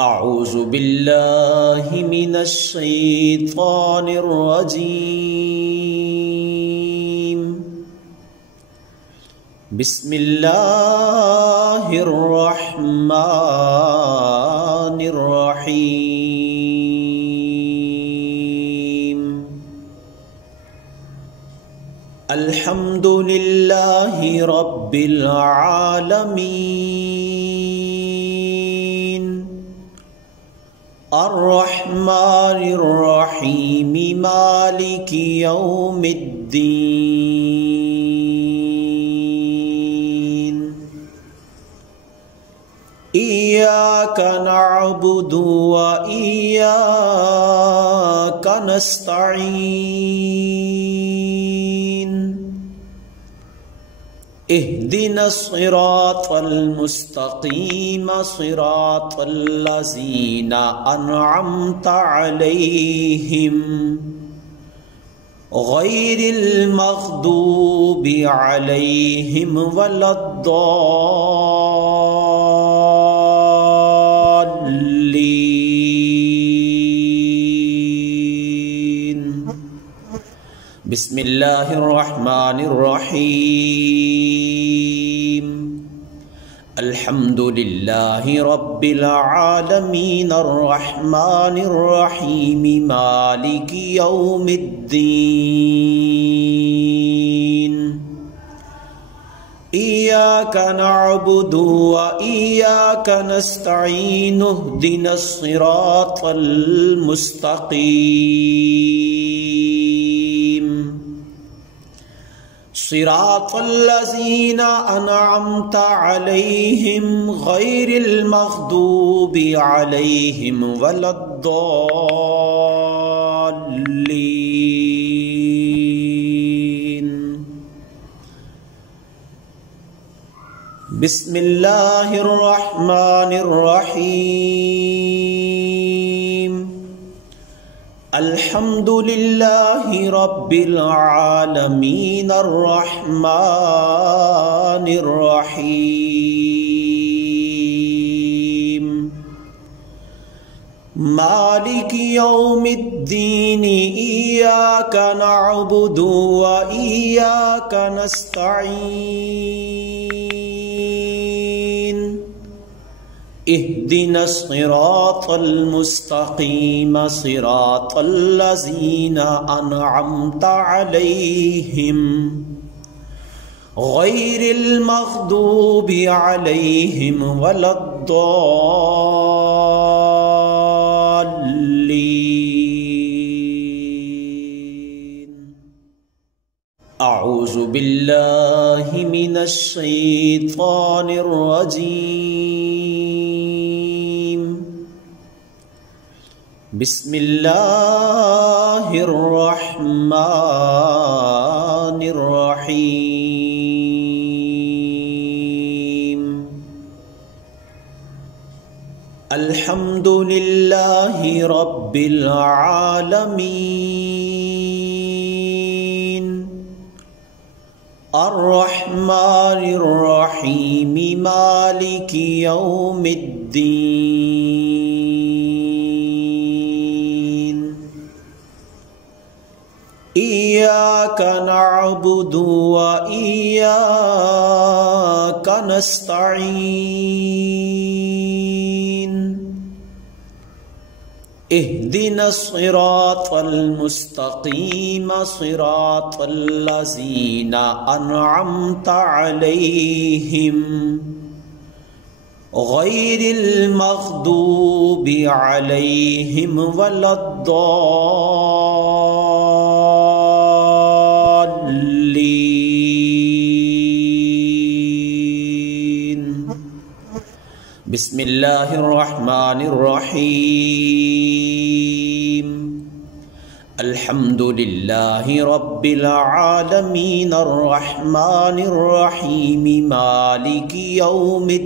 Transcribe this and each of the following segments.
अऊज़ु बिल्लाहि मिनश शैतानिर रजीम। बिस्मिल्लाहिर रहमानिर रहीम। अल्हम्दुलिल्लाहि रब्बिल आलमीन। अर्रहमानिर रहीम मालिकि यौमिद्दीन। इय्याका नअबुदु व इय्याका नस्तईन। इहदिनस सिरातल मुस्तकीम सिरातल लज़ीना अनअमता अलैहिम गैरिल मग़दूबि अलैहिम वलद्दाल्लीन। बिस्मिल्लाहिर रहमानिर रहीम। अल्हम्दुलिल्लाहि रब्बिल आलमीन अर्रहमानिर रहीम मालिकि यौमिद्दीन। इय्याका नअबुदु व इय्याका नस्तईन। इहदिनस सिरातल मुस्तकीम सिरातल लज़ीना अनअमता अलैहिम गैरिल मग़दूबि अलैहिम वलद्दाल्लीन। बिस्मिल्लाहिर रहमानिर रहीम। अल्हम्दुलिल्लाहि रब्बिल आलमीन अर्रहमानिर रहीम मालिकि यौमिद्दीन। इय्याका नअबुदु व इय्याका नस्तईन। इहदिनस सिरातल मुस्तकीम सिरातल लज़ीना अनअमता अलैहिम गैरिल मग़दूबि अलैहिम वलद्दाल्लीन। अऊज़ु बिल्लाहि मिनश शैतानिर रजीम। बिस्मिल्लाहिर रहमानिर रहीम। अल्हम्दुलिल्लाहि रब्बिल आलमीन। अर्रहमानिर रहीम मालिकि यौमिद्दीन। इय्याका नअबुदु व इय्याका नस्तईन। इहदिनस सिरातल मुस्तकीम सिरातल लज़ीना अनअमता अलैहिम गैरिल मग़दूबि अलैहिम वलद्दाल्लीन। बिस्मिल्लाहिर रहमानिर रहीम। अल्हम्दुलिल्लाहि रब्बिल आलमीन अर्रहमानिर रहीम मालिकि यौमिद्दीन।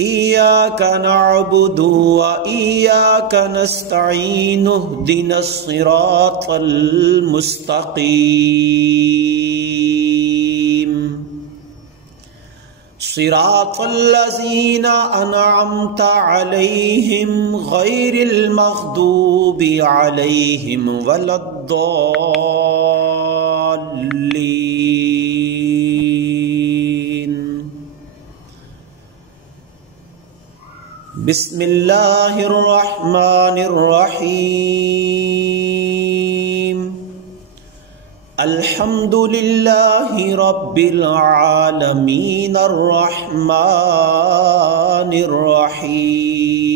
इय्याका नअबुदु व इय्याका नस्तईन। इहदिनस सिरातल मुस्तकीम सिरातल्लज़ीना अनअमता अलैहिम गैरिल मग़दूबि अलैहिम वलद्दाल्लीन। बिस्मिल्लाहिर रहमानिर रहीम। अल्हम्दुलिल्लाहि रब्बिल आलमीन अर्रहमानिर रहीम।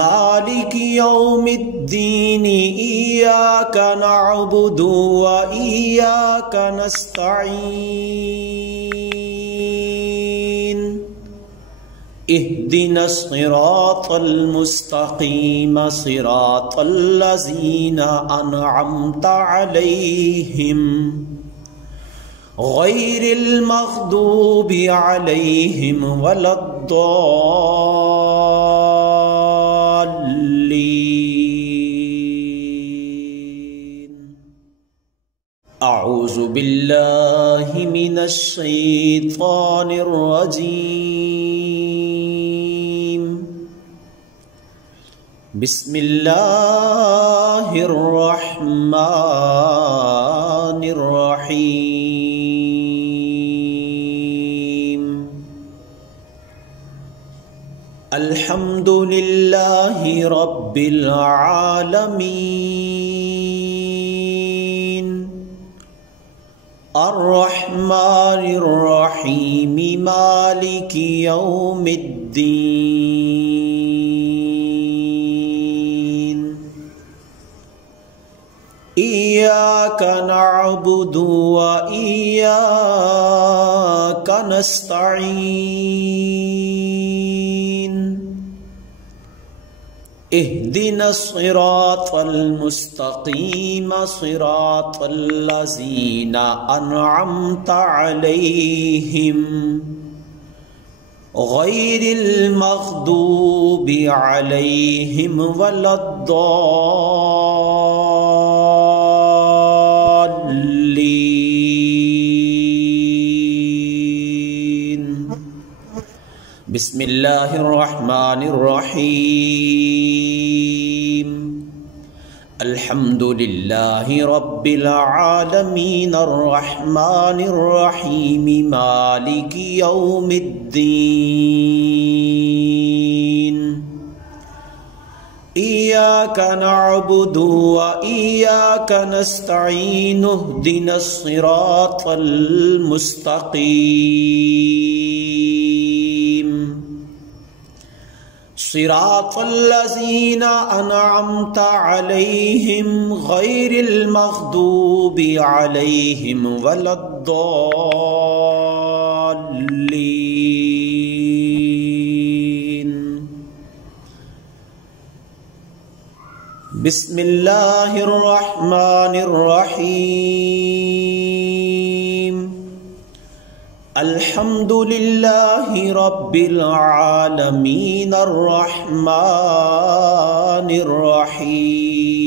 मालिकि यौमिद्दीन इय्याका नअबुदु व इय्याका नस्तईन। इहदिनस सिरातल मुस्तकीम सिरातल्लज़ीना अनअमता अलैहिम गैरिल मग़दूबि अलैहिम वलद्दाल्लीन। अऊज़ु बिल्लाहि मिनश शैतानिर रजीम। बिस्मिल्लाहिर रहमानिर रहीम। अल्हम्दुलिल्लाहि रब्बिल आलमीन अर्रहमानिर रहीम मालिकि यौमिद्दीन। इय्याका नअबुदु व इय्याका नस्तईन। इहदिनस सिरातल मुस्तकीम सिरातल्लज़ीना अनअमता अलैहिम गैरिल मग़दूबि अलैहिम वलद्दाल्लीन। बिस्मिल्लाहिर रहमानिर रहीम। अल्हम्दुलिल्लाहि रब्बिल आलमीन अर्रहमानिर रहीम मालिकि यौमिद्दीन। इय्याका नअबुदु व इय्याका नस्तईन। इहदिनस सिरातल मुस्तकीम सिरातल्लज़ीना अनअमता अलैहिम गैरिल मग़दूबि अलैहिम वलद्दाल्लीन। बिस्मिल्लाहिर रहमानिर रहीम। अल्हम्दुलिल्लाहि रब्बिल आलमीन अर्रहमानिर रहीम।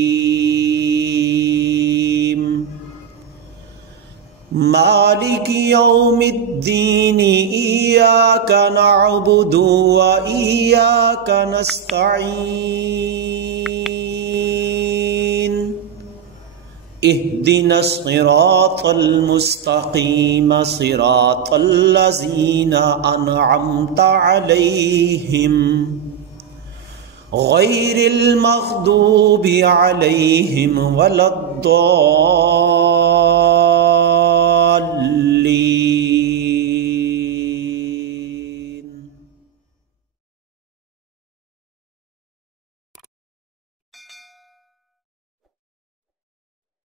मालिकि यौमिद्दीन इय्याका नअबुदु व इय्याका नस्तईन। इहदिनस सिरातल मुस्तकीम सिरातल्लज़ीना अनअमता अलैहिम गैरिल मग़दूबि अलैहिम वलद्दाल्लीन।